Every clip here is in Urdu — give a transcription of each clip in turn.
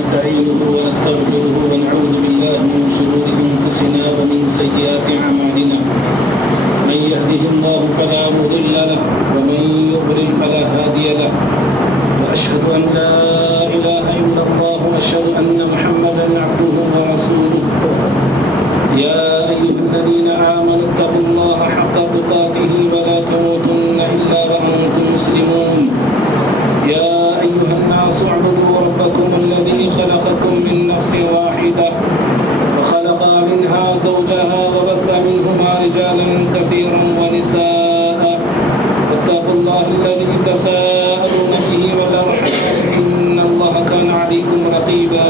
ونستعينه ونستغفره ونعوذ بالله من شرور أنفسنا ومن سيئات أعمالنا من يهده الله فلا مضل له ومن يضلل فلا هادي له وأشهد أن لا إله إلا الله وأشهد أن محمدا عبده ورسوله يا أيها الذين آمنوا اتقوا الله حق تقاته ولا تموتن إلا وأنتم مسلمون يا أيها الناس اعبدوا ربكم الذي خلقكم من نفس واحدة وخلق منها زوجها وبث منهما رجالا كثيرا ونساء واتقوا الله الذي تساءلون به والأرحام إن الله كان عليكم رقيبا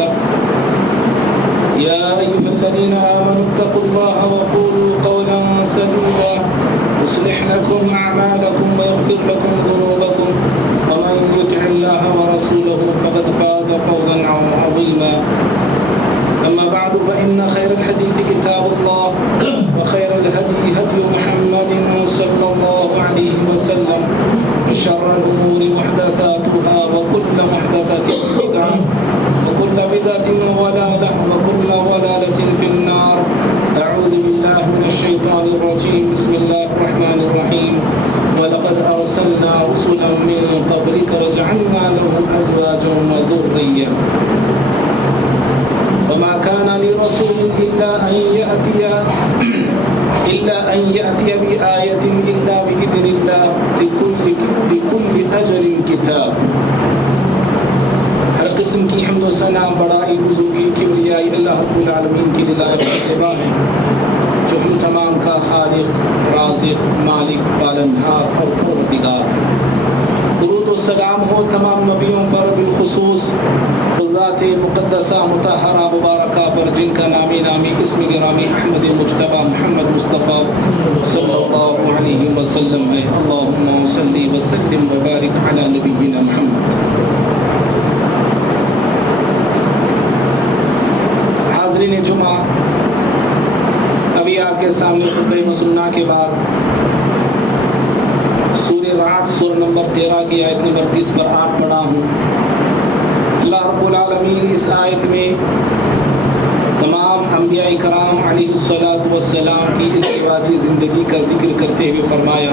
يا أيها الذين آمنوا اتقوا الله وقولوا قولا سديدا يصلح لكم أعمالكم ويغفر لكم ذنوبكم ومن يطع الله ورسوله فقد فاز فوزا عظيما أما بعد فإن خير الحديث كتاب الله وخير الهدي هدي محمد صلى الله عليه وسلم وشر الأمور محدثاتها وكل محدثة بدعة وكل بدعة ضلالة وكل ضلالة في النار أعوذ بالله من الشيطان الرجيم بسم الله الرحمن الرحيم ولقد أرسلنا رسلا من قبلك وجعلنا لهم أزواجا وذرية وما كان لرسول إلا أن يأتي بآية إلا بإذن الله لكل أجل كتاب. ہر قسم کی حمد و ثنا بڑائی بزرگی کبریائی اللہ رب العالمین کی لائق ہے جو ہم تمام کا خالق رازق مالک پالنہار اور پروردگار ہے. درود و سلام ہو تمام نبیوں پر بالخصوص ذات مقدسہ مطہرہ مبارکہ پر جن کا نامی اسم گرامی احمد مجتبی محمد مصطفیٰ صلی اللہ علیہ وسلم ہے. اللہم صلی وسلم وبارک علی نبینا محمد. حاضرین جمعہ، ابھی آپ کے سامنے خطبہ مسنہ کے بعد سورہ رعد سورہ نمبر 13 کی آیت نمبر 30 پر 8 پڑھا ہوں. اللہ رب العالمین اس آیت میں تمام انبیاء کرام علیہ السلام کی ازدواجی زندگی کا ذکر کرتے ہوئے فرمایا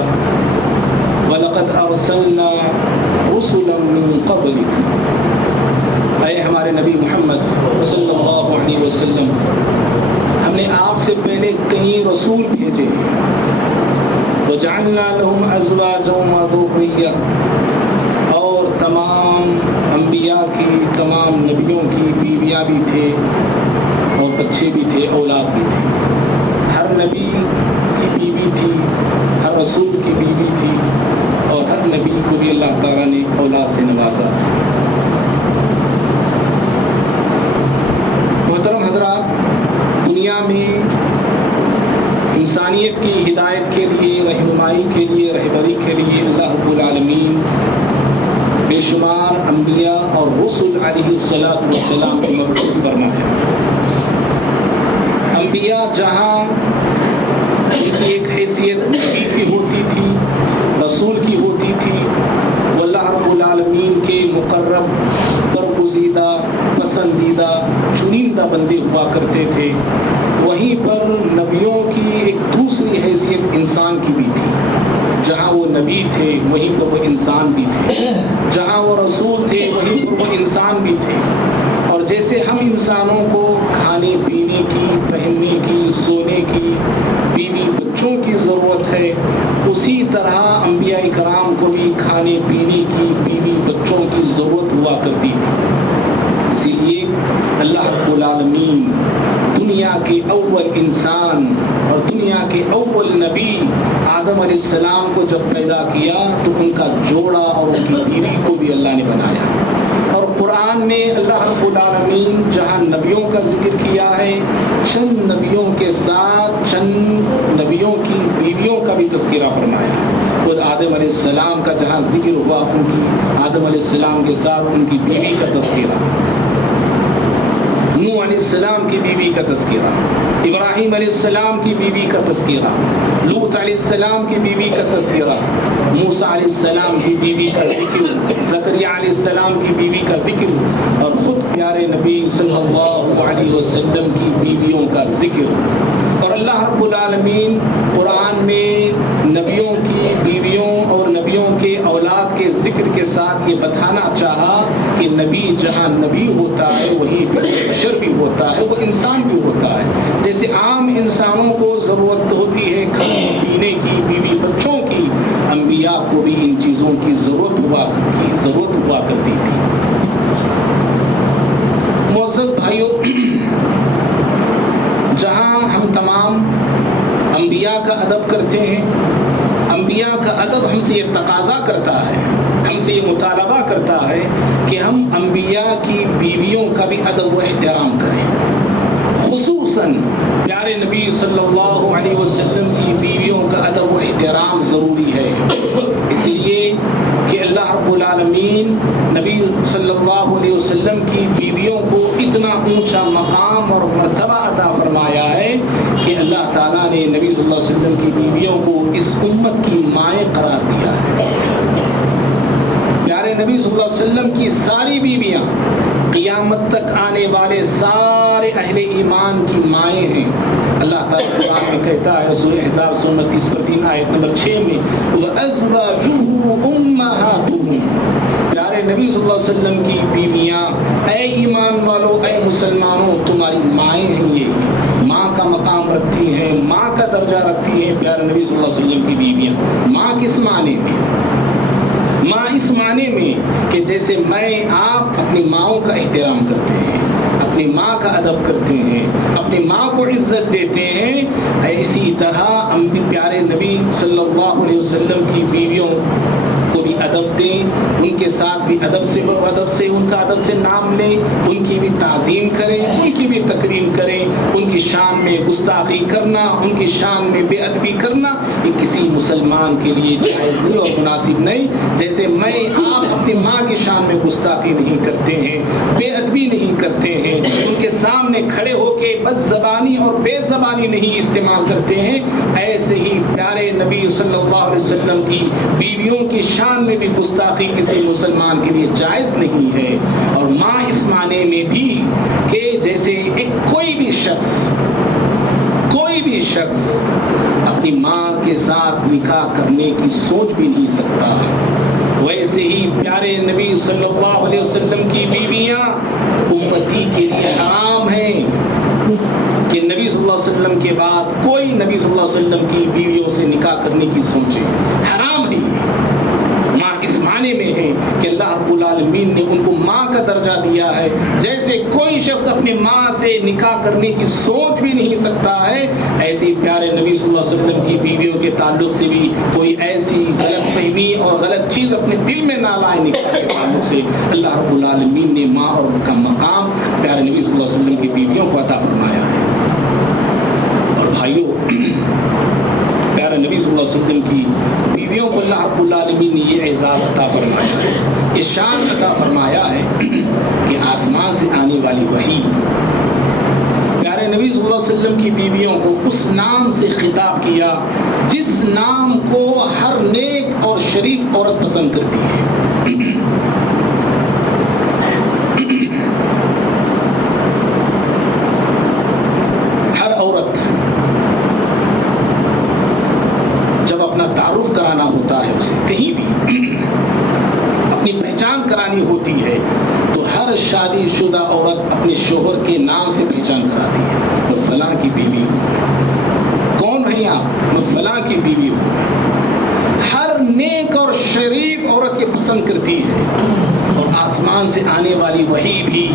وَلَقَدْ أَرْسَلْنَا رُسُلًا مِّن قَبْلِكَ، اے ہمارے نبی محمد صلی اللہ علیہ وسلم، ہم نے آپ سے پہلے کئی رسول بھیجے. وَجَعَلْنَا لَهُمْ أَزْوَاجًا وَذُرِّيَّةً، اور تمام انبیاء کی تمام نبیوں کی بیویاں بھی تھے اور بچے بھی تھے، اولاد بھی تھے. ہر نبی کی بیوی تھی، ہر رسول کی بیوی تھی، اور ہر نبی کو بھی اللہ تعالیٰ نے اولاد سے نوازا. محترم حضرات، دنیا میں انسانیت کی ہدایت کے لیے، رہنمائی کے لیے، رہبری کے لیے اللہ رب العالمین بے شمار انبیاء اور رسل علیہ السلام کو مبعوث فرمایا. انبیاء جہاں ان کی ایک حیثیت نبی کی ہوتی تھی، رسول کی ہوتی تھی، وہ اللہ رب العالمین کے مقرب، برگزیدہ، پسندیدہ، چنندہ بندے ہوا کرتے تھے، وہیں پر نبیوں کی ایک دوسری حیثیت انسان کی بھی تھی. جہاں وہ نبی تھے وہیں پر وہ انسان بھی تھے، جہاں وہ رسول تھے وہیں پر وہ انسان بھی تھے. اور جیسے ہم انسانوں کو کھانے پینے کی، پہننے کی، سونے کی، بیوی بچوں کی ضرورت ہے، اسی طرح انبیاء کرام کو بھی کھانے پینے کی، بیوی بچوں کی ضرورت ہوا کرتی تھی. اسی لیے اللہ رب العالمین دنیا کے اول انسان اور دنیا کے اول نبی آدم علیہ السلام کو جب پیدا کیا تو ان کا جوڑا اور ان کی بیوی کو بھی اللہ نے بنایا. اور قرآن میں اللہ رب العالمین جہاں نبیوں کا ذکر کیا ہے، چند نبیوں کے ساتھ چند نبیوں کی بیویوں کا بھی تذکرہ فرمایا. خود آدم علیہ السلام کا جہاں ذکر ہوا، ان کی آدم علیہ السلام کے ساتھ ان کی بیوی کا تذکرہ، نوح علیہ السلام کی بیوی کا تذکرہ، ابراہیم علیہ السلام کی بیوی کا تذکرہ، لوط علیہ السلام کی بیوی کا تذکرہ، موسیٰ علیہ السلام کی بیوی کا ذکر، زکریا علیہ السلام کی بیوی کا ذکر، اور خود پیارے نبی صلی اللہ علیہ وسلم کی بیویوں کا ذکر، اور اللہ رب العالمین قرآن میں نبیوں کی بیویوں اور نبیوں کے اولاد کے ذکر کے ساتھ یہ بتانا چاہا کہ نبی جہاں نبی ہوتا ہے وہی بشر بھی ہوتا ہے، وہ انسان بھی ہوتا ہے۔ جیسے عام انسانوں کو ضرورت ہوتی ہے کھانے پینے کی، بیوی بچوں کی، انبیاء کو بھی ان چیزوں کی ضرورت ہوا کرتی تھی۔ معزز بھائیوں، جہاں ہم تمام انبیاء کا ادب کرتے ہیں، انبیاء کا ادب ہم سے یہ تقاضا کرتا ہے، ہم سے یہ مطالبہ کرتا ہے کہ ہم انبیاء کی بیویوں کا بھی ادب و احترام کریں۔ خصوصاً پیارے نبی صلی اللہ علیہ وسلم کی بیویوں کا ادب و احترام ضروری ہے، اس لیے کہ اللہ رب العالمین نبی صلی اللہ علیہ وسلم کی بیویوں کو اتنا اونچا مقام اور مرتبہ عطا فرمایا ہے کہ اللہ تعالیٰ نے نبی صلی اللہ علیہ وسلم کی بیویوں کو اس امت کی مائیں قرار دیا ہے۔ پیارے نبی صلی اللہ علیہ وسلم کی ساری بیویاں قیامت تک آنے والے سارے اہل ایمان کی مائیں ہیں۔ اللہ تعالیٰ قرآن میں کہتا ہے، سورہ احزاب 129 آیت نمبر 6 میں، وَأَزْوَاجُهُ أُمَّهَاتُهُمْ، پیارے نبی صلی اللہ علیہ وسلم کی بیویاں، اے ایمان والو، اے مسلمانوں، تمہاری مائیں ہیں، یہ ماں کا مقام رکھتی ہیں، ماں کا درجہ رکھتی ہیں پیارے نبی صلی اللہ علیہ وسلم کی بیویاں۔ ماں کس معنی میں؟ ماں اس معنی میں کہ جیسے میں آپ اپنی ماؤں کا احترام کرتے ہیں، اپنی ماں کا ادب کرتے ہیں، اپنی ماں کو عزت دیتے ہیں، ایسی طرح ہم بھی پیارے نبی صلی اللہ علیہ وسلم کی بیویوں کو بھی ادب دیں، ان کے ساتھ بھی ادب سے ان کا ادب سے نام لیں، ان کی بھی تعظیم کریں، ان کی بھی تکریم کریں۔ ان کی شان میں گستاخی کرنا، ان کی شان میں بے ادبی کرنا، یہ کسی مسلمان کے لیے جائز نہیں اور مناسب نہیں۔ جیسے میں آپ اپنی ماں کی شان میں گستاخی نہیں کرتے ہیں، بے ادبی نہیں کرتے ہیں، ان کے سامنے کھڑے ہو کے بد زبانی اور بے زبانی نہیں استعمال کرتے ہیں، ایسے ہی پیارے نبی صلی اللہ علیہ وسلم کی بیویوں کی شان میں بھی گستاخی کسی مسلمان کے لیے جائز نہیں ہے۔ اور ماں اس معنی میں بھی کہ جیسے ایک کوئی بھی شخص اپنی ماں کے ساتھ نکاح کرنے کی سوچ بھی نہیں سکتا، ویسے ہی پیارے نبی صلی اللہ علیہ وسلم کی بیویاں امتی کے لیے حرام ہیں کہ نبی صلی اللہ علیہ وسلم کے بعد کوئی نبی صلی اللہ علیہ وسلم کی بیویوں سے نکاح کرنے کی سوچے، حرام نہیں ہے۔ ماں اس معنی میں ہے کہ اللہ رب العالمین نے ان کو ماں کا درجہ دیا ہے، جیسے کوئی شخص اپنی ماں سے نکاح کرنے کی سوچ بھی نہیں سکتا ہے، ایسی پیارے نبی صلی اللہ علیہ وسلم کی بیویوں کے تعلق سے بھی کوئی ایسی غلط فہمی اور غلط چیز اپنے دل میں نہ لائے نکاح کے تعلق سے۔ اللہ رب العالمین نے ماں اور ان کا مقام پیارے نبی صلی اللہ علیہ وسلم کی بیویوں کو عطا فرمایا ہے۔ اور بھائیوں، پیارے نبی صلی اللہ علیہ وسلم کی بیویوں کو اللہ رب العالمین نے یہ اعزاز عطا فرمایا ہے، یہ شان عطا فرمایا ہے کہ آسمان سے آنے والی وحی پیارے نبی صلی اللہ علیہ وسلم کی بیویوں کو اس نام سے خطاب کیا جس نام کو ہر نیک اور شریف عورت پسند کرتی ہے۔ ہر عورت جب اپنا تعارف کرانا ہوتا ہے، اسے کہیں بھی اپنی پہچان کرانی ہوتی ہے، تو ہر شادی شدہ عورت اپنے شوہر کے نام سے پہچان کراتی ہے، میں فلاں کی بیوی ہوں۔ کون ہیں آپ؟ میں فلاں کی بیوی ہوں۔ ہر نیک اور شریف عورت یہ پسند کرتی ہے، اور آسمان سے آنے والی وحی بھی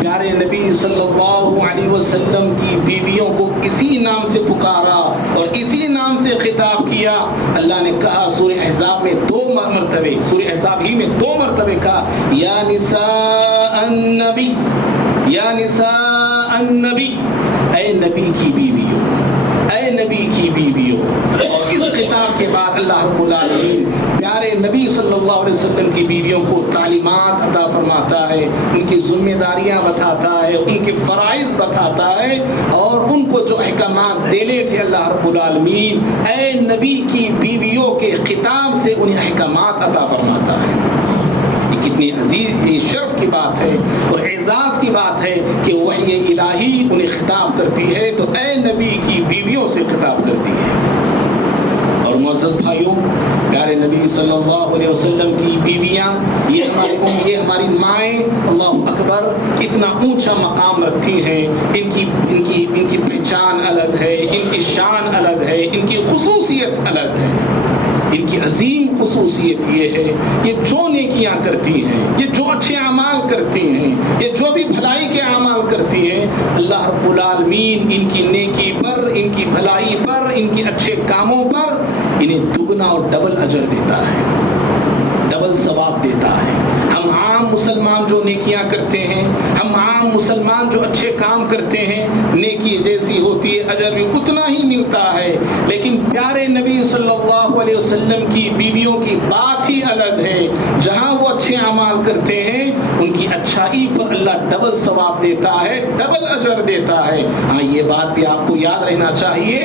پیارے نبی صلی اللہ علیہ وسلم کی بیویوں کو اسی نام سے پکارا اور اسی نام سے خطاب کیا۔ اللہ نے کہا سورہ احزاب میں سورہ احزاب ہی میں 2 مرتبہ کہا، یا نساء النبی، یا نساء النبی، اے نبی کی بیویوں، اے نبی کی بیویوں۔ اور اس خطاب کے بعد اللہ رب العالمین پیارے نبی صلی اللہ علیہ وسلم کی بیویوں کو تعلیمات عطا فرماتا ہے، ان کی ذمہ داریاں بتاتا ہے، ان کے فرائض بتاتا ہے، اور ان کو جو احکامات دینے تھے اللہ رب العالمین اے نبی کی بیویوں کے خطاب سے انہیں احکامات عطا فرماتا ہے۔ یہ کتنی عزیز یہ شرف کی بات ہے اور اعزاز کی بات ہے کہ وحی الہی انہیں خطاب کرتی ہے تو اے نبی کی بیویوں سے خطاب کرتی ہے۔ اور معزز بھائیوں، پیارے نبی صلی اللہ علیہ وسلم کی بیویاں، یہ ہماری مائیں، اللہ اکبر، اتنا اونچا مقام رکھتی ہیں۔ ان کی پہچان الگ ہے، ان کی شان الگ ہے، ان کی خصوصیت الگ ہے۔ ان کی عظیم خصوصیت یہ ہے، یہ جو نیکیاں کرتی ہیں، یہ جو اچھے اعمال کرتی ہیں، یہ جو بھی بھلائی کے اعمال کرتی ہیں، اللہ رب العالمین ان کی نیکی پر، ان کی بھلائی پر، ان کے اچھے کاموں پر انہیں دگنا اور ڈبل اجر دیتا ہے، ڈبل ثواب دیتا ہے۔ ہم عام مسلمان جو نیکیاں کرتے ہیں، ہم عام مسلمان جو اچھے کام کرتے ہیں، نیکی جیسی ہوتی ہے اجر بھی اتنا ہی ملتا ہے، لیکن پیارے نبی صلی اللہ علیہ وسلم کی بیویوں کی بات ہی الگ ہے۔ جہاں وہ اچھے اعمال کرتے ہیں ان کی اچھائی پر اللہ ڈبل ثواب دیتا ہے، ڈبل اجر دیتا ہے۔ ہاں، یہ بات بھی آپ کو یاد رہنا چاہیے،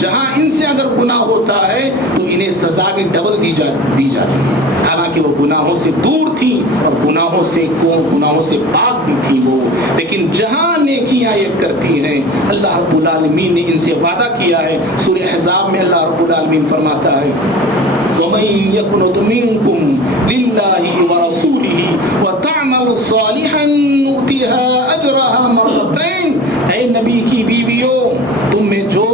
جہاں ان سے اگر گناہ ہوتا ہے تو انہیں سزا بھی ڈبل دی جاتی ہے، حالانکہ وہ گناہوں سے دور تھی اور گناہوں سے پاک بھی تھی وہ، لیکن جہاں نیکیاں یہ کرتی ہیں اللہ رب العالمین نے ان سے وعدہ کیا ہے۔ سورہ احزاب میں اللہ رب العالمین فرماتا ہے وَمَن يَقْنُتْ مِنكُمْ لِلَّهِ وَرَسُولِهِ وَتَعْمَلْ صَالِحًا نُؤْتِهَا أَجْرَهَا مَرَّتَيْنِ۔ اے نبی کی بیویوں، تم میں جو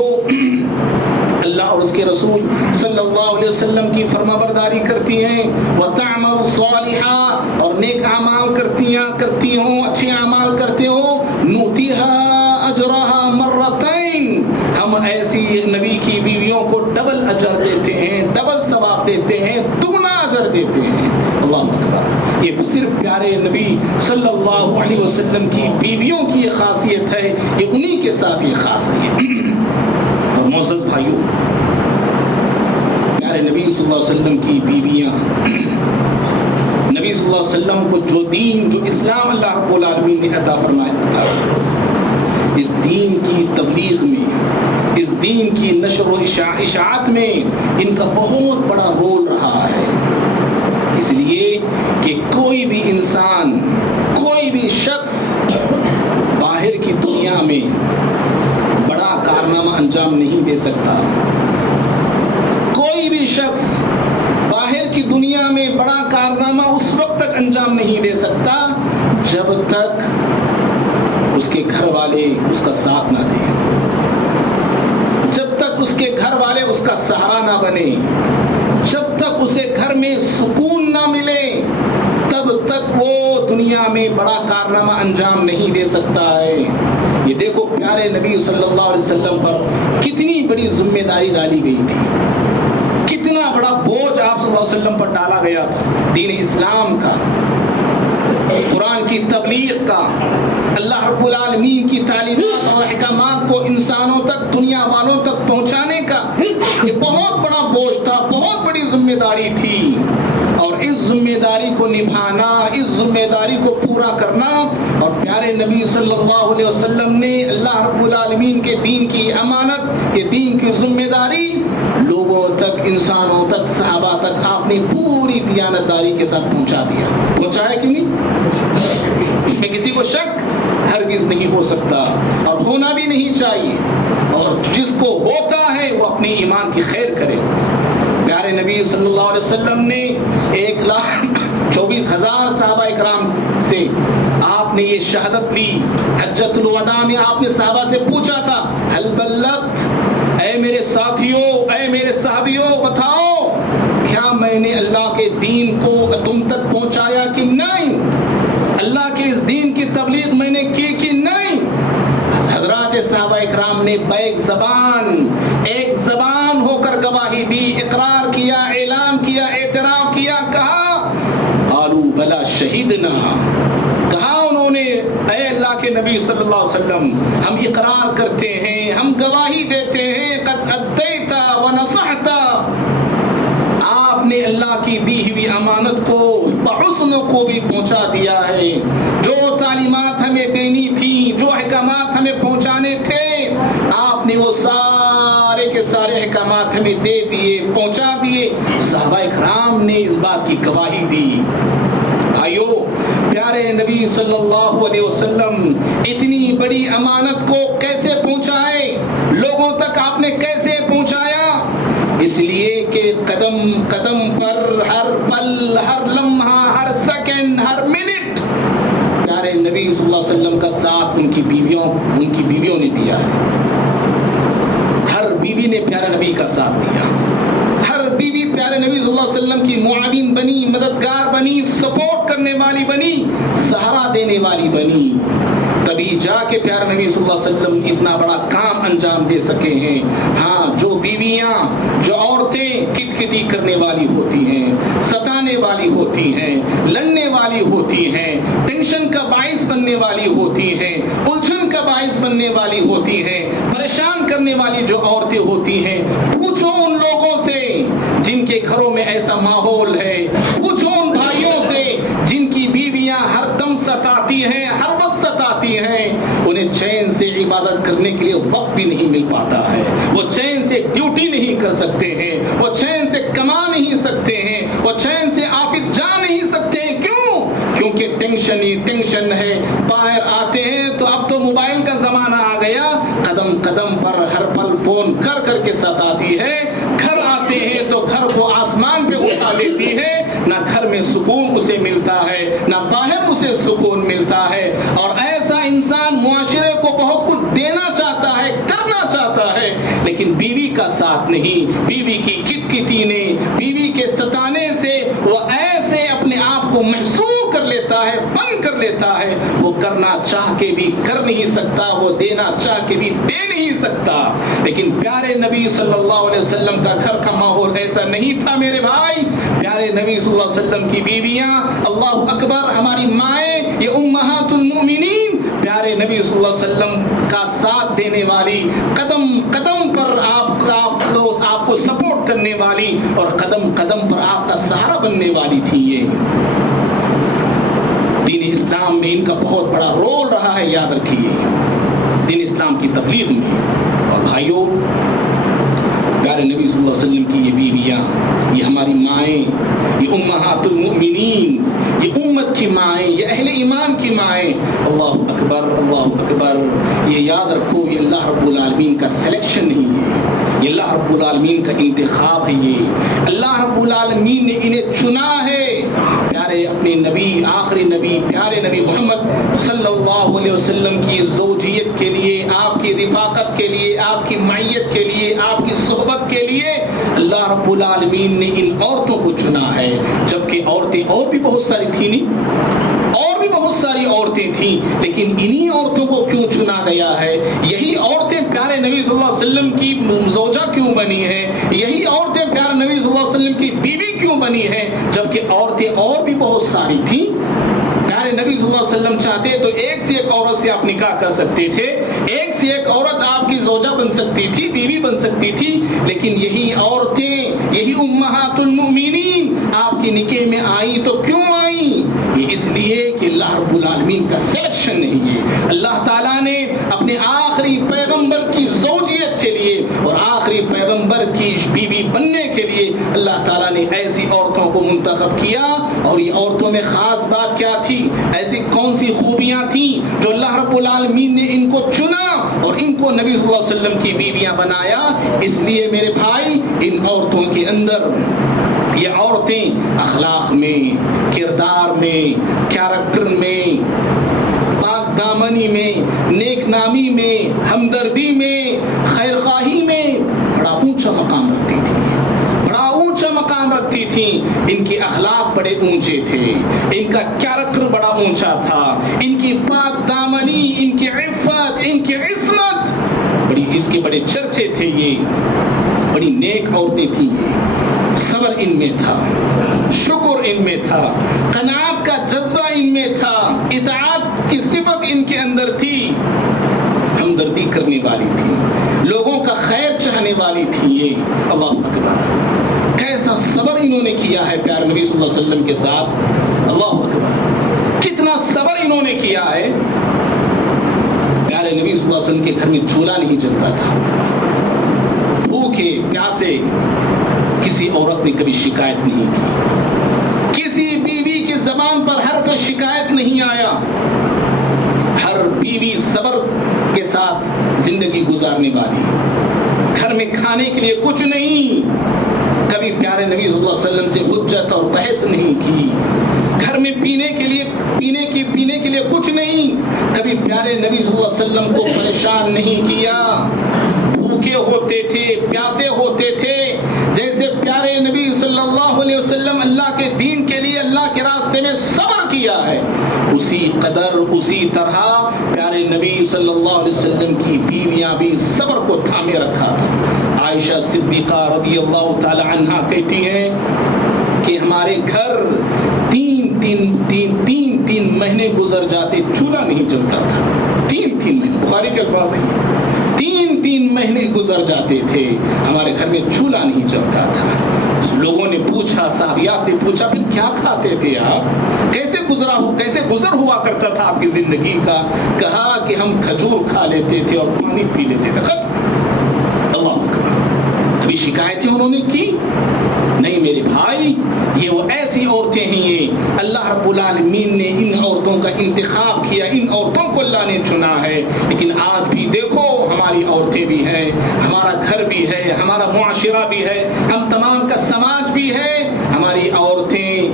اللہ اور اس کے رسول صلی اللہ علیہ وسلم کی فرما برداری کرتی ہیں، وَتَعْمَلْ صَالِحًا، اور نیک اعمال کرتی ہوں، اچھے اعمال کرتے ہو، نُؤْتِهَا أَجْرَهَا مَرَّتَيْنِ، ہم ایسی نبی کی بیویوں کو ڈبل اجر دیتے ہیں، ڈبل ثواب دیتے ہیں، دگنا اجر دیتے ہیں۔ اللہ اکبر، یہ صرف پیارے نبی صلی اللہ علیہ وسلم کی بیویوں کی یہ خاصیت ہے، یہ انہی کے ساتھ یہ خاص ہے۔ اور معزز بھائیوں، پیارے نبی صلی اللہ علیہ وسلم کی بیویاں، نبی صلی اللہ علیہ وسلم کو جو دین، جو اسلام اللہ رب العالمین نے عطا فرمایا تھا، اس دین کی تبلیغ میں، اس دین کی نشر و اشاعت میں ان کا بہت بڑا رول رہا ہے۔ اس لیے کہ کوئی بھی انسان، کوئی بھی شخص باہر کی دنیا میں بڑا کارنامہ انجام نہیں دے سکتا، کوئی بھی شخص باہر کی دنیا میں بڑا کارنامہ اس وقت تک انجام نہیں دے سکتا جب تک اس کے گھر والے اس کا ساتھ نہ دیں، جب تک اس کے گھر والے اس کا سہارا نہ بنے، جب تک اسے گھر میں سکون نہ ملے، تب تک وہ دنیا میں بڑا کارنامہ انجام نہیں دے سکتا ہے۔ یہ دیکھو پیارے نبی صلی اللہ علیہ وسلم پر کتنی بڑی ذمہ داری ڈالی گئی تھی، کتنا بڑا بوجھ آپ صلی اللہ علیہ وسلم پر ڈالا گیا تھا، دین اسلام کا، قرآن کی تبلیغ کا، اللہ رب العالمین کی تعلیمات اور احکامات کو انسانوں تک، دنیا والوں تک پہنچانے کا یہ بہت بڑا بوجھ تھا، بہت بڑی ذمہ داری تھی۔ اور اس ذمہ داری کو نبھانا، اس ذمہ داری کو پورا کرنا، اور پیارے نبی صلی اللہ علیہ وسلم نے اللہ رب العالمین کے دین کی امانت، یہ دین کی ذمہ داری لوگوں تک، انسانوں تک، صحابہ تک آپ نے پوری دیانتداری کے ساتھ پہنچا دیا۔ پہنچایا کیوں نہیں؟ اس میں کسی کو شک ہرگز نہیں ہو سکتا اور ہونا بھی نہیں چاہیے، اور جس کو ہوتا ہے وہ اپنے ایمان کی خیر کرے۔ پیارے نبی صلی اللہ علیہ وسلم نے 1,24,000 صحابہ اکرام سے آپ نے یہ شہادت لی۔ حجۃ الوداع میں آپ نے صحابہ سے پوچھا تھا هل بلغت، اے میرے ساتھیوں، اے میرے صحابیوں، بتاؤ کیا میں نے اللہ کے دین کو تم تک پہنچایا کہ نہیں؟ اللہ کے اس دین کی تبلیغ میں نے کی کہ نہیں؟ حضرات صحابہ اکرام نے بیک زبان، ایک زبان ہو کر گواہی دی، اقرار کیا، اعلان کیا، اعتراف کیا، کہا قالوا بلا شہیدنا، کہا انہوں نے اے اللہ کے نبی صلی اللہ علیہ وسلم، ہم اقرار کرتے ہیں، ہم گواہی دیتے ہیں، قد ادیت ونصحت، آپ نے اللہ کی دی ہوئی امانت کو بحسن کو بھی پہنچا دیا ہے، جو تعلیمات ہمیں دینی تھی، جو احکامات ہمیں پہنچانے تھے، آپ نے وہ سارے کے سارے احکامات ہمیں دے دیے، پہنچا دیے۔ صحابہ کرام نے اس بات کی گواہی دی۔ بھائیو، پیارے نبی صلی اللہ علیہ وسلم اتنی بڑی امانت کو کیسے پہنچائے، لوگوں تک آپ نے کیسے پہنچایا؟ اس لیے کہ قدم قدم پر، ہر پل، ہر لمحہ، ہر سیکنڈ، ہر منٹ پیارے نبی صلی اللہ علیہ وسلم کا ساتھ ان کی بیویوں نے دیا ہے۔ ہر بیوی نے پیارے نبی کا ساتھ دیا، ہر بیوی پیارے نبی صلی اللہ علیہ وسلم کی معاون بنی، مددگار بنی، سپورٹ کرنے والی بنی، سہارا دینے والی بنی، تبھی جا کے پیارے نبی صلی اللہ علیہ وسلم اتنا بڑا کام انجام دے سکے ہیں۔ ہاں، جو بیویاں، جو عورتیں کٹکٹی کرنے والی ہوتی ہیں، ستانے والی ہوتی ہیں، لڑنے والی ہوتی ہیں، ٹینشن کا باعث بننے والی ہوتی ہیں، الجھن کا باعث بننے والی ہوتی ہیں، پریشان کرنے والی جو عورتیں ہوتی ہیں، پوچھو ان لوگوں سے جن کے گھروں میں ایسا ماحول ہے، پوچھو ان بھائیوں سے جن کی بیویاں ہر دم ستاتی ہیں، ہر وقت ستاتی ہیں، انہیں چین سے عبادت کرنے کے لیے وقت بھی نہیں مل پاتا ہے، وہ چین سے ڈیوٹی نہیں کر سکتے ہیں، وہ چین سے کما نہیں سکتے ہیں، وہ چین سے آفس جا نہیں سکتے ہیں۔ کیوں؟ کیونکہ ٹینشن ہی ٹینشن ہے۔ باہر آتے ہیں تو اب تو موبائل کا زمانہ آ گیا، قدم قدم پر ہر پل فون کر کر کے ستاتی ہے، گھر آتے ہیں تو گھر کو آسمان پہ اٹھا لیتی ہے، نہ گھر میں سکون اسے ملتا ہے، نہ باہر اسے سکون ملتا ہے۔ اور ایسا انسان معاشرے کو بہت کچھ دینا چاہتا ہے، کرنا چاہتا ہے، لیکن بیوی کا ساتھ نہیں، بیوی کی کٹکٹی نے، بیوی کے ستانے سے وہ ایسے اپنے آپ کو محصور کر لیتا ہے، بند کر لیتا ہے، وہ کرنا چاہ کے بھی کر نہیں سکتا، وہ دینا چاہ کے بھی دے نہیں سکتا۔ لیکن پیارے نبی صلی اللہ علیہ وسلم کا گھر کا ماحول ایسا نہیں تھا میرے بھائی۔ پیارے نبی صلی اللہ علیہ وسلم کی بیویاں، اللہ اکبر، ہماری مائیں، یہ امہات المؤمنین، پیارے نبی صلی اللہ علیہ وسلم کا ساتھ دینے والی، قدم قدم پر آپ کو سپورٹ کرنے والی، اور قدم قدم پر آپ کا سہارا بننے والی تھی۔ یہ دین اسلام میں ان کا بہت بڑا رول رہا ہے، یاد رکھیے، دین اسلام کی تبلیغ میں۔ اور بھائیوں، پیارے نبی صلی اللہ علیہ وسلم کی یہ بیویاں، یہ ہماری مائیں، یہ امہات المؤمنین، یہ امت کی مائیں، یہ اہل ایمان کی مائیں، اللہ اکبر، اللہ اکبر۔ یہ یاد رکھو، یہ اللہ رب العالمین کا سلیکشن نہیں ہے، یہ اللہ رب العالمین کا انتخاب ہے، یہ اللہ رب العالمین نے انہیں چنا ہے۔ پیارے اپنے نبی، آخری نبی، پیارے نبی محمد صلی اللہ علیہ وسلم کی زوجیت کے لیے، آپ کی رفاقت کے لیے، آپ کی معیت کے لیے، آپ کی صحبت کے لیے اللہ رب العالمین نے ان عورتوں کو چنا ہے۔ جبکہ عورتیں اور بھی بہت ساری تھیں، نہیں، اور بھی بہت ساری عورتیں تھیں، لیکن انہی عورتوں کو کیوں چنا گیا ہے؟ یہی عورتیں پیارے نبی صلی اللہ علیہ وسلم کی زوجہ کیوں بنی ہیں؟ یہی عورتیں پیارے نبی صلی اللہ علیہ وسلم کی بیوی کیوں بنی ہیں؟ جبکہ عورتیں اور بھی بہت ساری تھیں۔ پیارے نبی صلی اللہ علیہ وسلم چاہتے تو ایک سے ایک عورت سے آپ نکاح کر سکتے تھے، ایک سے ایک عورت آپ کی زوجہ بن سکتی تھی، بیوی بن سکتی تھی، لیکن یہی عورتیں، یہی امہات المؤمنین آپ کی نکاح میں آئیں تو کیوں آئیں؟ یہ اس لیے کہ اللہ رب العالمین کا سلیکشن نہیں ہے۔ اللہ تعالیٰ نے اپنے آخری پیغمبر کی زوجیت کے لیے اور آخری پیغمبر کی بیوی بننے کے لیے اللہ تعالیٰ نے ایسی عورتوں کو منتخب کیا۔ اور یہ عورتوں میں خاص بات کیا تھی؟ ایسی کون سی خوبیاں تھیں جو اللہ رب العالمین نے ان کو چنا اور ان کو نبی صلی اللہ علیہ وسلم کی بیویاں بنایا؟ اس لیے میرے بھائی، ان عورتوں کے اندر، یہ عورتیں اخلاق میں، کردار میں، کیریکٹر میں، پاک دامنی میں، نیک نامی میں، ہمدردی میں، خیر خواہی میں بڑا اونچا مقام رکھتی تھی، بڑا اونچا مقام رکھتی تھیں۔ ان کے اخلاق بڑے اونچے تھے، ان کا کیریکٹر بڑا اونچا تھا، ان کی پاک دامنی، ان کی عفت، ان کی عصمت بڑی، اس کے بڑے چرچے تھے۔ یہ بڑی نیک عورتیں تھیں، یہ صبر ان میں تھا، شکر ان میں تھا، قناعت کا جذبہ ان میں تھا، اطاعت کی صفت ان کے اندر تھی، ہمدردی کرنے والی تھی، لوگوں کا خیر چاہنے والی تھی۔ یہ اللہ اکبر، کیسا صبر انہوں نے کیا ہے پیارے نبی صلی اللہ علیہ وسلم کے ساتھ، اللہ اکبر، کتنا صبر انہوں نے کیا ہے۔ پیارے نبی صلی اللہ علیہ وسلم کے گھر میں چولہا نہیں جلتا تھا، بھوک بھوکے پیاسے کسی عورت نے کبھی شکایت نہیں کی، کسی بیوی کی زبان پر حرف شکایت نہیں آیا. ہر بیوی صبر کے ساتھ زندگی گزارنے والی، گھر میں کھانے کے لیے کچھ نہیں، کبھی پیارے نبی صلی اللہ علیہ وسلم سے حجت اور بحث نہیں کی. گھر میں پینے کے لیے کچھ نہیں، کبھی پیارے نبی صلی اللہ علیہ وسلم کو پریشان نہیں کیا. بھوکے ہوتے تھے، پیاسے ہوتے تھے، جیسے پیارے نبی صلی اللہ علیہ وسلم اللہ کے دین کے لیے اللہ کے راستے میں صبر کیا ہے، اسی قدر اسی طرح پیارے نبی صلی اللہ علیہ وسلم کی بیویاں بھی صبر کو تھامے رکھا تھا. عائشہ صدیقہ رضی اللہ تعالی عنہا کہتی ہیں کہ ہمارے گھر تین مہینے گزر جاتے، چولہا نہیں جلتا تھا. تین مہینے، بخاری کے الفاظ ہیں، تین مہینے گزر جاتے تھے، ہمارے گھر میں چولہا نہیں جلتا تھا. لوگوں نے پوچھا، صحابیات نے پوچھا، پھر کیا کھاتے تھے آپ؟ کیسے گزر ہوا کرتا تھا آپ کی زندگی کا؟ کہا کہ ہم کھجور کھا لیتے تھے اور پانی پی لیتے تھے. ختم. اللہ اکبر. ابھی شکایتیں انہوں نے کی نہیں میرے بھائی. یہ وہ ایسی عورتیں ہیں، یہ اللہ رب العالمین نے ان عورتوں کا انتخاب کیا، ان عورتوں کو اللہ نے چنا ہے. لیکن آج بھی دیکھو ہماری عورتیں بھی ہیں، ہمارا گھر بھی ہے، ہمارا معاشرہ بھی ہے، ہم تمام کا سماج بھی ہے. ہماری عورتیں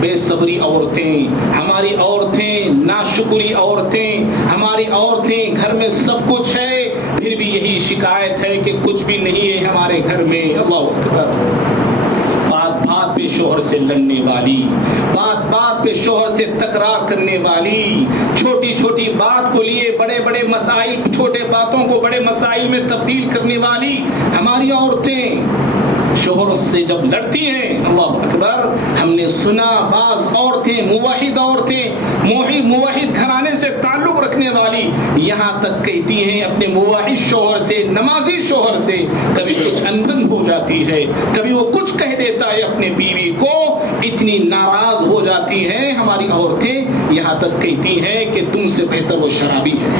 بے صبری عورتیں، ہماری عورتیں ناشکری عورتیں، ہماری عورتیں گھر میں سب کچھ ہے پھر بھی یہی شکایت ہے کہ کچھ بھی نہیں ہے ہمارے گھر میں. اللہ اکبر. بات پہ شوہر سے لڑنے والی، بات پہ شوہر سے تکرار کرنے والی، چھوٹی بات کو لیے بڑے مسائل، چھوٹے باتوں کو بڑے مسائل میں تبدیل کرنے والی ہماری عورتیں شوہر سے جب لڑتی ہیں. اللہ اکبر. ہم نے سنا بعض عورتیں موحد گھرانے سے تعلق رکھنے والی یہاں تک کہتی ہیں اپنے موحد شوہر سے، نمازی شوہر سے کبھی کچھ انبن ہو جاتی ہے، کبھی وہ کچھ کہہ دیتا ہے اپنے بیوی کو، اتنی ناراض ہو جاتی ہیں ہماری عورتیں، یہاں تک کہتی ہیں کہ تم سے بہتر وہ شرابی ہے.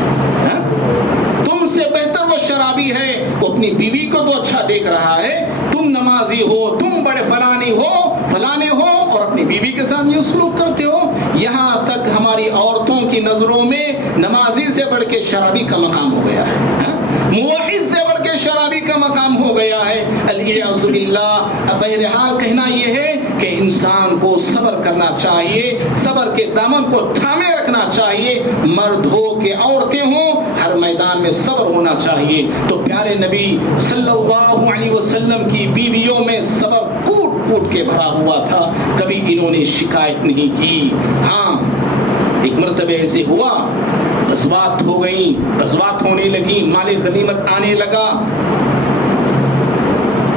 تم سے بہتر وہ شرابی ہے. وہ اپنی بیوی کو تو اچھا دیکھ رہا ہے، تم نمازی ہو، تم بڑے فلانے ہو اور اپنی بیوی کے ساتھ یہ سلوک کرتے ہو. یہاں تک ہماری عورتوں کی نظروں میں نمازی سے بڑھ کے شرابی کا مقام ہو گیا ہے، موحد سے بڑھ کے شرابی کا مقام ہو گیا ہے. الیاذ باللہ. بہرحال کہنا یہ ہے کہ انسان کو صبر کرنا چاہیے، صبر کے دامن کو تھامے رکھنا چاہیے. مرد ہو کہ عورتیں ہوں، ہر میدان میں صبر ہونا چاہیے. تو پیارے نبی صلی اللہ علیہ وسلم کی بیویوں میں صبر کوٹ کے بھرا ہوا تھا، کبھی انہوں نے شکایت نہیں کی. ہاں ایک مرتبہ ایسے ہوا، غزوات ہو گئیں، غزوات ہونے لگی، مال غنیمت آنے لگا،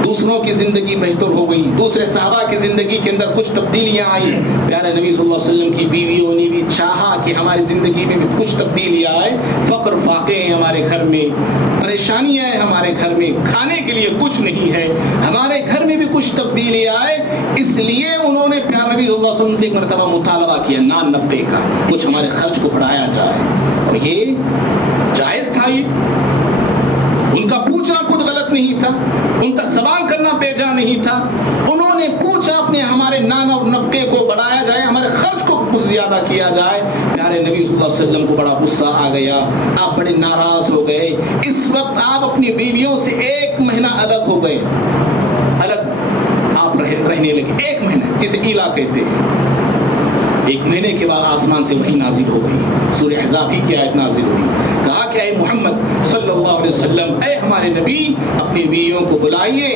دوسروں کی زندگی بہتر ہو گئی، دوسرے صحابہ کی زندگی کے اندر کچھ تبدیلیاں آئیں. پیارے نبی صلی اللہ علیہ وسلم کی بیویوں نے بھی چاہا کہ ہماری زندگی میں بھی کچھ تبدیلیاں آئے. فقر فاقے ہیں ہمارے گھر میں، پریشانیاں ہیں ہمارے گھر میں، کھانے کے لیے کچھ نہیں ہے، ہمارے گھر میں بھی کچھ تبدیلیاں آئے. اس لیے انہوں نے پیارے نبی صلی اللہ علیہ وسلم سے ایک مرتبہ مطالبہ کیا نان نفقے کا، کچھ ہمارے خرچ کو بڑھایا جائے. اور یہ جائز تھا، یہ ان کا پوچھنا کچھ غلط نہیں تھا، ان کا سوال کرنا بیجا نہیں تھا. انہوں نے پوچھا اپنے ہمارے نان اور نفقے کو بڑھایا جائے، ہمارے خرچ کو کچھ زیادہ کیا جائے. پیارے نبی صلی اللہ علیہ وسلم کو بڑا غصہ آ گیا، آپ بڑے ناراض ہو گئے. اس وقت آپ اپنی بیویوں سے 1 مہینہ الگ ہو گئے، الگ آپ رہنے لگے. 1 مہینہ جسے ایلا کہتے ہیں. 1 مہینے کے بعد آسمان سے وحی نازل ہو گئی، سورہ احزاب ہی کی آیت نازل ہوئی. کہا کہ اے محمد صلی اللہ علیہ وسلم، اے ہمارے نبی اپنی بیویوں کو بلائیے،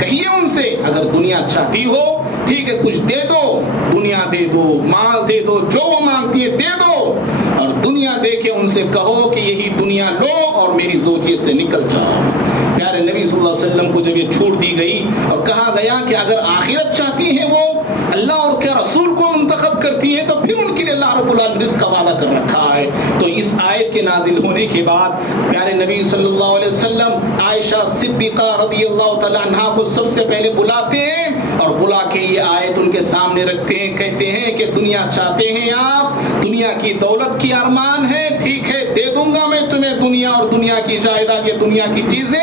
کہیے ان سے اگر دنیا چاہتی ہو ٹھیک ہے کچھ دے دو، دنیا دے دو، مال دے دو، جو وہ مانگتی ہے دے دو، اور دنیا دے کے ان سے کہو کہ یہی دنیا لو اور میری زوجیت سے نکل جاؤ. پیارے نبی صلی اللہ علیہ وسلم کو جب یہ چھوٹ دی گئی اور کہا گیا کہ اگر آخرت چاہتی ہیں وہ اللہ اور اس کے رسول کو منتخب کرتی ہیں تو پھر ان کے لیے اللہ رب العالمین رزق کا وعدہ کر رکھا ہے. تو اس آیت کے نازل ہونے کے بعد پیارے نبی صلی اللہ علیہ وسلم عائشہ صدیقہ رضی اللہ تعالی عنہا کو سب سے پہلے بلاتے ہیں اور بلا کے یہ آیت ان کے سامنے رکھتے ہیں، کہتے ہیں کہ دنیا چاہتے ہیں آپ، دنیا کی دولت کی ارمان ہے، ٹھیک ہے دے دوں گا میں تمہیں دنیا اور دنیا کی جائیداد، یہ دنیا کی چیزیں،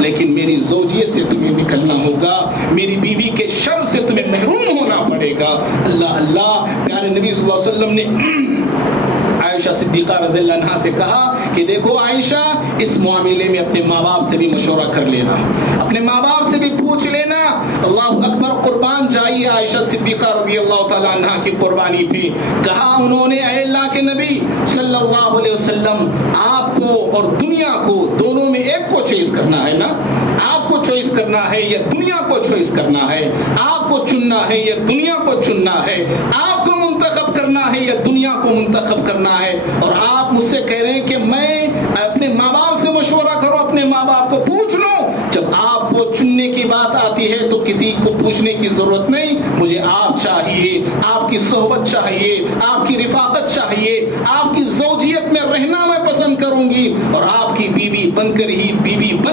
لیکن میری زوجیت سے تمہیں نکلنا ہوگا، میری بیوی کے شر سے تمہیں محروم ہونا پڑے گا۔ اللہ اللہ، پیارے نبی صلی اللہ علیہ وسلم نے عائشہ صدیقہ رضی اللہ عنہا سے کہا کہ دیکھو عائشہ، اس معاملے میں اپنے ماں باپ سے بھی مشورہ کر لینا، اپنے ماں باپ سے بھی پوچھ لینا۔ اللہ اکبر، قربان جائیے عائشہ صدیقہ رضی اللہ تعالیٰ عنہا کی قربانی پہ۔ کہا انہوں نے، اے اللہ کے نبی صلی اللہ علیہ وسلم، آپ کو اور دنیا کو دونوں میں ایک کو چوائس کرنا ہے نا، آپ کو چوائس کرنا ہے یا دنیا کو چوائس کرنا ہے، آپ کو چننا ہے یا دنیا کو چننا ہے، آپ کو منتخب کرنا ہے یا دنیا کو منتخب کرنا ہے۔ اور آپ مجھ سے کہہ رہے ہیں کہ میں اپنے ماں باپ سے مشورہ کرو، اپنے ماں باپ کو پوچھ لو۔ جب آپ کو چننے کی بات آتی ہے تو کسی کو پوچھنے کی ضرورت نہیں، مجھے آپ چاہیے، آپ کی صحبت چاہیے، آپ کی رفاقت چاہیے، آپ کی زوجیت میں رہنا میں پسند کروں گی، اور آپ کی بیوی بن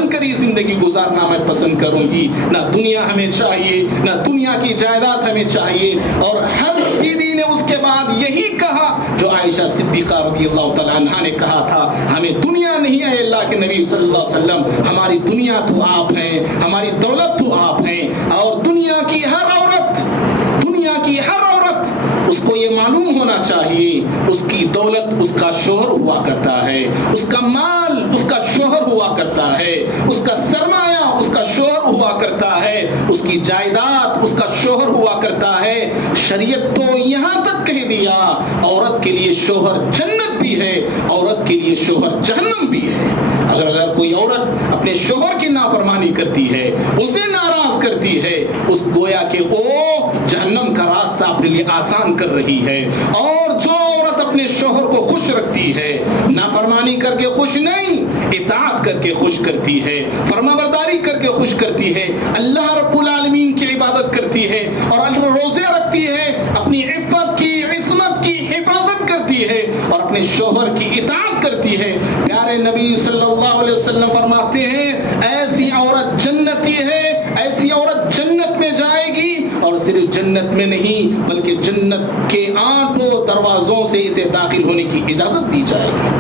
کر ہی زندگی گزارنا میں پسند کروں گی۔ نہ دنیا ہمیں چاہیے، نہ دنیا کی جائیداد ہمیں چاہیے۔ اور ہر بیوی نے اس کے بعد یہی کہا جو عائشہ صدیقہ رضی اللہ تعالیٰ عنہا نے کہا تھا، ہمیں دنیا نہیں ہے اللہ کے نبی صلی اللہ علیہ وسلم، ہماری دنیا تو آپ ہیں، ہماری دولت تو آپ ہیں۔ اور دنیا کی ہر عورت اس کو یہ معلوم ہونا چاہیے، اس کی دولت اس کا شوہر ہوا کرتا ہے، اس کا مال اس کا شوہر ہوا کرتا ہے، اس کا سرمایہ اس کا شوہر ہوا کرتا ہے، اس کی جائیداد اس کا شوہر ہوا کرتا ہے۔ شریعت تو یہاں تک کہہ دیا، عورت کے لیے شوہر جنت بھی ہے، عورت کے لیے شوہر جہنم بھی ہے۔ اگر کوئی عورت اپنے شوہر کی نافرمانی کرتی ہے، اسے ناراض کرتی ہے، اس گویا کہ وہ جہنم کا راستہ اپنے لیے آسان کر رہی ہے۔ اور جو عورت اپنے شوہر کو خوش رکھتی ہے، نافرمانی کر کے خوش نہیں، اطاعت کر کے خوش کرتی ہے، فرمانبرداری کر کے خوش کرتی ہے، اللہ رب العالمین کی عبادت کرتی ہے، اور روزے رکھتی ہے، اپنی عفت کی عصمت کی حفاظت کرتی ہے، اور اپنے شوہر کی اطاعت کرتی ہے، پیارے نبی صلی اللہ علیہ وسلم فرماتے ہیں ایسی عورت جنتی ہے، ایسی عورت جنت میں جائے گی، اور صرف جنت میں نہیں بلکہ جنت کے 8 دروازوں سے اسے داخل ہونے کی اجازت دی جائے گی۔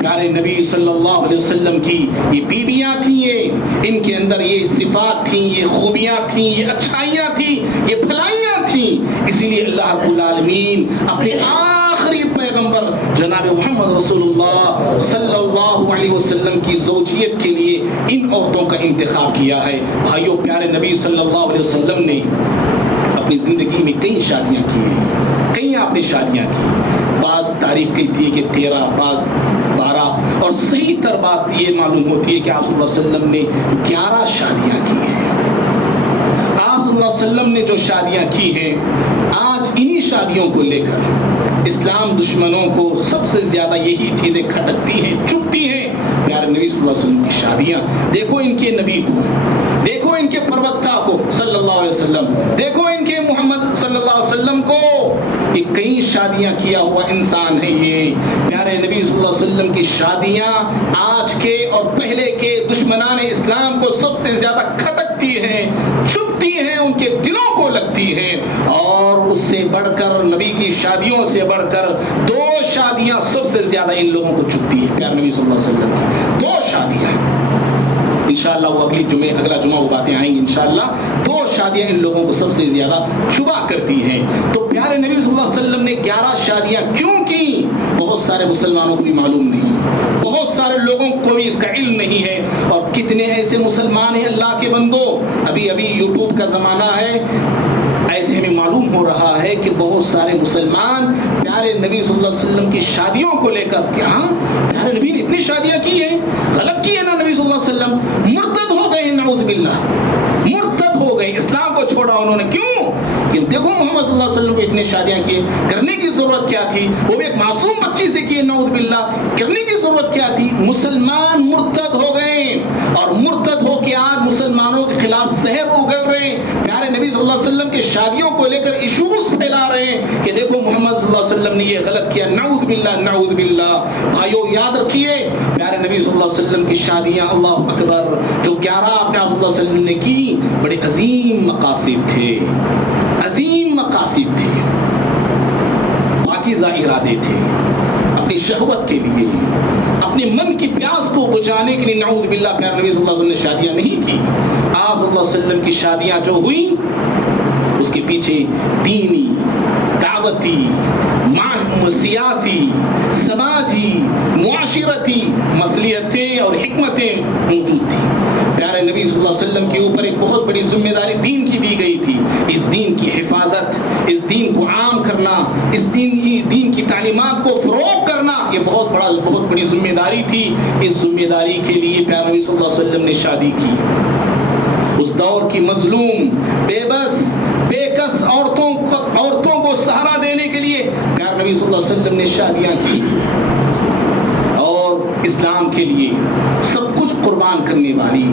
پیارے نبی صلی اللہ علیہ وسلم کی یہ بیویاں تھیں، ان کے اندر یہ صفات تھیں، یہ خوبیاں تھیں، یہ اچھائیاں تھیں، یہ بھلائیاں تھیں۔ اسی لیے اللہ رب العالمین اپنے آخری پیغمبر جناب محمد رسول اللہ صلی اللہ علیہ وسلم کی زوجیت کے لیے ان عورتوں کا انتخاب کیا ہے۔ بھائیو، پیارے نبی صلی اللہ علیہ وسلم نے اپنی زندگی میں کئی شادیاں کی ہیں، کئی آپ نے شادیاں کی، بعض تاریخ کہتی ہے کہ 13، بعض 12، اور صحیح تر بات یہ معلوم ہوتی ہے کہ آپ صلی اللہ علیہ وسلم نے 11 شادیاں کی ہیں۔ آپ صلی اللہ علیہ وسلم نے جو شادیاں کی ہیں، آج انہی شادیوں کو لے کر اسلام دشمنوں کو سب سے زیادہ یہی چیزیں کھٹکتی ہیں، چبھتی ہیں۔ پیارے نبی صلی اللہ علیہ وسلم کی شادیاں دیکھو، ان کے نبی کو دیکھو، ان کے پروکتا کو صلی اللہ علیہ وسلم دیکھو، ان کے محمد صلی اللہ علیہ وسلم کو، یہ کئی شادیاں کیا ہوا انسان ہے۔ یہ پیارے نبی صلی اللہ علیہ وسلم کی شادیاں آج کے اور پہلے کے دشمنان اسلام کو سب سے زیادہ کھٹکتی ہیں، چبھتی ہیں، ان کے دلوں کو لگتی ہیں۔ اور اس سے بڑھ کر نبی کی شادیوں سے بڑھ کر 2 شادیاں سب سے زیادہ ان لوگوں کو چبھتی ہیں۔ پیارے نبی صلی اللہ علیہ وسلم کی 2 شادیاں، انشاءاللہ وہ اگلا جمعہ وہ باتیں آئیں گی انشاءاللہ۔ 2 شادیاں ان لوگوں کو سب سے زیادہ چبھا کرتی ہیں۔ تو پیارے نبی صلی اللہ علیہ وسلم نے 11 شادیاں کیوں کی؟ بہت سارے مسلمانوں کو بھی معلوم نہیں، بہت سارے لوگوں کو بھی اس کا علم نہیں ہے۔ اور کتنے ایسے مسلمان ہیں اللہ کے بندو، ابھی یوٹیوب کا زمانہ ہے، ایسے ہمیں معلوم ہو رہا ہے کہ بہت سارے مسلمان پیارے نبی صلی اللہ علیہ وسلم کی شادیوں کو لے کر کہ ہاں پیارے نبی نے اتنی شادیاں کی ہیں، غلط کی ہے نا نبی صلی اللہ علیہ وسلم، مرتد ہو گئے، نعوذ باللہ، مرتد ہو گئے، اسلام کو چھوڑا انہوں نے۔ کیوں؟ کہ دیکھو محمد صلی اللہ علیہ وسلم کو اتنے شادیاں کی، کرنے کی ضرورت کیا تھی؟ وہ بھی ایک معصوم بچی سے کی، نعوذ باللہ، کرنے کی ضرورت کیا تھی؟ مسلمان مرتد ہو گئے، اور مرتد ہو کے آج مسلمانوں کے خلاف زہر اگل رہے ہیں، پیارے نبی صلی اللہ علیہ وسلم کے شادیوں کو لے کر ایشوز پھیلا رہے ہیں کہ دیکھو محمد صلی اللہ علیہ وسلم نے یہ غلط کیا، نعوذ باللہ نعوذ باللہ۔ بھائیو یاد رکھیے، پیارے نبی صلی اللہ علیہ وسلم کی شادیاں، اللہ اکبر، جو 11 آپ نے صلی اللہ علیہ وسلم نے کی، بڑے عظیم مقاصد تھے، عظیم مقاصد تھے، پاکیزہ ارادے تھے، اپنی شہوت کے لیے، اپنے من کی پیاس کو بجھانے کے لیے نعوذ باللہ پیارے نبی صلی اللہ علیہ وسلم نے شادیاں نہیں کی۔ آپ صلی اللہ علیہ وسلم کی شادیاں جو ہوئیں اس کے پیچھے دینی، دعوتی، سیاسی، سماجی، معاشرتی مصلحتیں اور حکمتیں موجود تھیں۔ پیارے نبی صلی اللہ علیہ وسلم کے اوپر ایک بہت بڑی ذمہ داری دین کی دی گئی تھی۔ اس دین کی حفاظت، اس دین کو عام کرنا، اس دین کی تعلیمات کو فروغ کرنا، یہ بہت بڑی ذمہ داری تھی۔ اس ذمہ داری کے لیے پیارے نبی صلی اللہ علیہ وسلم نے شادی کی۔ اس دور کی مظلوم، بے بس، بے کس عورتوں کو سہارا دینے کے لیے پیارے نبی صلی اللہ علیہ وسلم نے شادیاں کی، اور اسلام کے لیے سب کچھ قربان کرنے والی،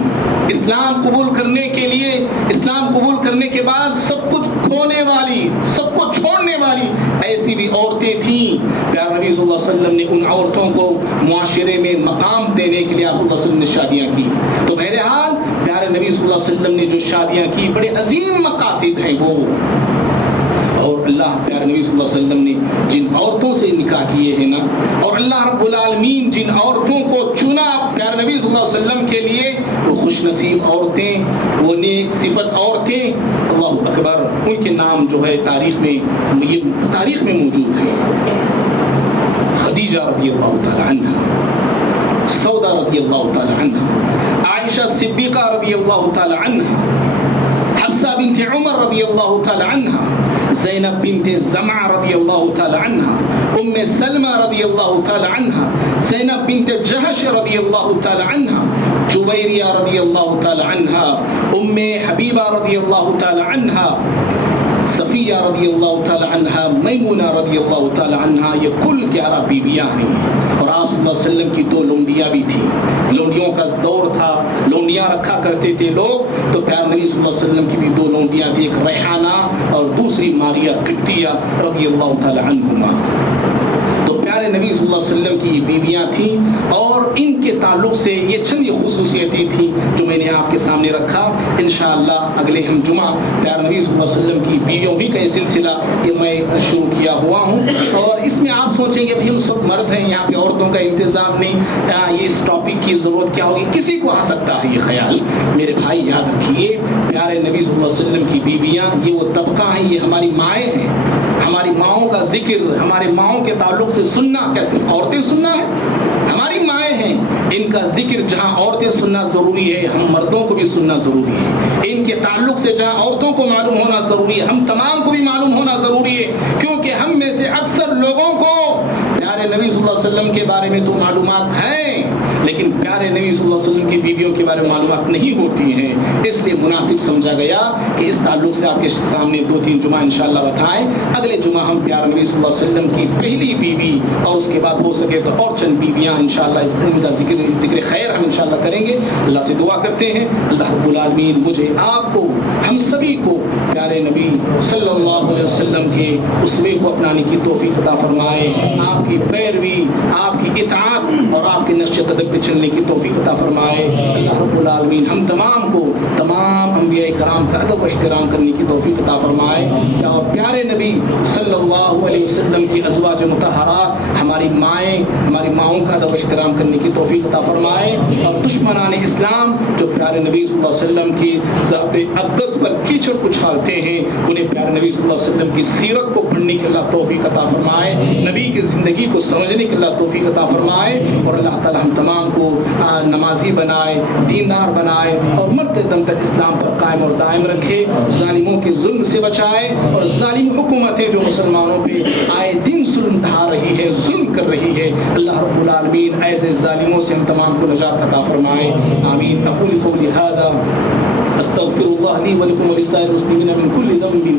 اسلام قبول کرنے کے لیے، اسلام قبول کرنے کے بعد سب کچھ کھونے والی، سب کو چھوڑنے والی ایسی بھی عورتیں تھیں۔ پیارے نبی صلی اللہ علیہ وسلم نے ان عورتوں کو معاشرے میں مقام دینے کے لیے آپ صلی اللہ علیہ وسلم نے شادیاں کی۔ تو بہرحال پیارے نبی صلی اللہ علیہ وسلم نے جو شادیاں کی بڑے عظیم مقاصد ہیں وہ، اور اللہ پیارے نبی صلی اللہ علیہ وسلم نے جن عورتوں سے نکاح کیے ہیں نا، اور اللہ رب العالمین جن عورتوں کو چنا پیارے نبی صلی اللہ علیہ وسلم کے لیے، وہ خوش نصیب عورتیں، وہ نیک صفت عورتیں، اللہ اکبر، ان کے نام جو ہے تاریخ میں موجود ہیں۔ خدیجہ رضی اللہ تعالی عنہ، سودا رضی اللہ تعالی عنہ، عائشہ صدیقہ رضی اللہ تعالی عنہ، حفصہ بنت عمر رضی اللہ تعالی عنہ، زینب بنت زمعہ رضی اللہ تعالی عنہ، ام سلمہ رضی اللہ تعالی عنہ، زینب بنت جہش رضی اللہ تعالی عنہ، جویریہ رضی اللہ تعالی عنہ، ام حبیبہ رضی اللہ تعالی عنہ، صفیہ رضی اللہ تعالی عنہ، میمونہ رضی اللہ تعالی عنہ، یہ کل 11 بیویاں ہیں۔ اور آپ صلی اللہ علیہ وسلم کی 2 لونڈیاں بھی تھیں، لونڈیوں کا دور تھا، لونڈیاں رکھا کرتے تھے لوگ، تو پیارے نبی صلی اللہ علیہ وسلم کی بھی 2 لونڈیاں تھیں، ایک ریحانہ اور دوسری ماریہ قبطیہ رضی اللہ تعالی عنہما۔ تو پیارے نبی صلی اللہ علیہ وسلم کی بیویاں تھیں، اور ان کے تعلق سے یہ چند خصوصیتیں تھیں جو میں نے آپ کے سامنے رکھا۔ انشاءاللہ اگلے ہم جمعہ پیارے نبی صلی اللہ علیہ وسلم کی بیویوں ہی کا یہ سلسلہ یہ میں شروع کیا ہوا ہوں، اور اس میں آپ سوچیں گے ابھی ہم سب مرد ہیں، یہاں پہ عورتوں کا انتظام نہیں، یہ اس ٹاپک کی ضرورت کیا ہوگی؟ کسی کو آ سکتا ہے یہ خیال۔ میرے بھائی یاد رکھیے، پیارے نبی صلی اللہ علیہ وسلم کی بیویاں یہ وہ طبقہ ہیں، یہ ہماری مائیں ہیں۔ ہماری ماؤں کا ذکر، ہمارے ماؤں کے تعلق سے سننا کیا صرف عورتیں سننا ہے؟ ہماری مائیں ہیں، ان کا ذکر جہاں عورتیں سننا ضروری ہے، ہم مردوں کو بھی سننا ضروری ہے۔ ان کے تعلق سے جہاں عورتوں کو معلوم ہونا ضروری ہے، ہم تمام کو بھی معلوم ہونا ضروری ہے، کیونکہ ہم میں سے اکثر لوگوں کو پیارے نبی صلی اللہ علیہ وسلم کے بارے میں تو معلومات ہیں، لیکن پیارے نبی صلی اللہ علیہ وسلم کی بیویوں کے بارے میں معلومات نہیں ہوتی ہیں۔ اس لیے مناسب سمجھا گیا کہ اس تعلق سے آپ کے سامنے 2-3 جمعہ انشاءاللہ بتائیں۔ اگلے جمعہ ہم پیارے نبی صلی اللہ علیہ وسلم کی پہلی بیوی اور اس کے بعد ہو سکے تو اور چند بیویاں انشاءاللہ ان کا ذکر خیر ہم انشاءاللہ کریں گے۔ اللہ سے دعا کرتے ہیں اللہ رب العالمین مجھے، آپ کو، ہم سبھی کو پیارے نبی صلی اللہ علیہ وسلم کے اسوے کو اپنانے کی توفیق عطا فرمائے، آپ کی پیروی، آپ کی اطاعت اور آپ کے نقش قدم پہ چلنے کی توفیق عطا فرمائے۔ اللہ رب العالمین ہم تمام کو، تمام انبیاء کرام کا ادب و احترام کرنے کی توفیق عطا فرمائے، اور پیارے نبی صلی اللہ علیہ وسلم کی ازواج مطہرات، ہماری مائیں، ہماری ماؤں کا ادب و احترام کرنے کی توفیق عطا فرمائے، اور دشمنان اسلام جو پیارے نبی صلی اللہ علیہ وسلم کی ذات اقدس پر کیچڑ اچھالتے ہیں، انہیں پیارے نبی صلی اللہ علیہ وسلم کی سیرت کو پڑھنے کی اللہ توفیق عطا فرمائے، نبی کی زندگی کو سمجھنے کی اللہ توفیق عطا فرمائے، اور اللہ تعالی ہم تمام کو نمازی بنائے، دیندار بنائے، اور مرتے دم تک اسلام پر قائم اور دائم رکھے، ظالموں کے ظلم سے بچائے، اور ظالم حکومتیں جو مسلمانوں پہ آئے دن ظلم ڈھا رہی ہے، ظلم کر رہی ہے، اللہ رب العالمین ایسے ظالموں سے ہم تمام کو نجات عطا فرمائے، آمین۔ اقول قولی ھذا استغفر اللہ لی ولکم ولسائر المسلمین من کل ذنب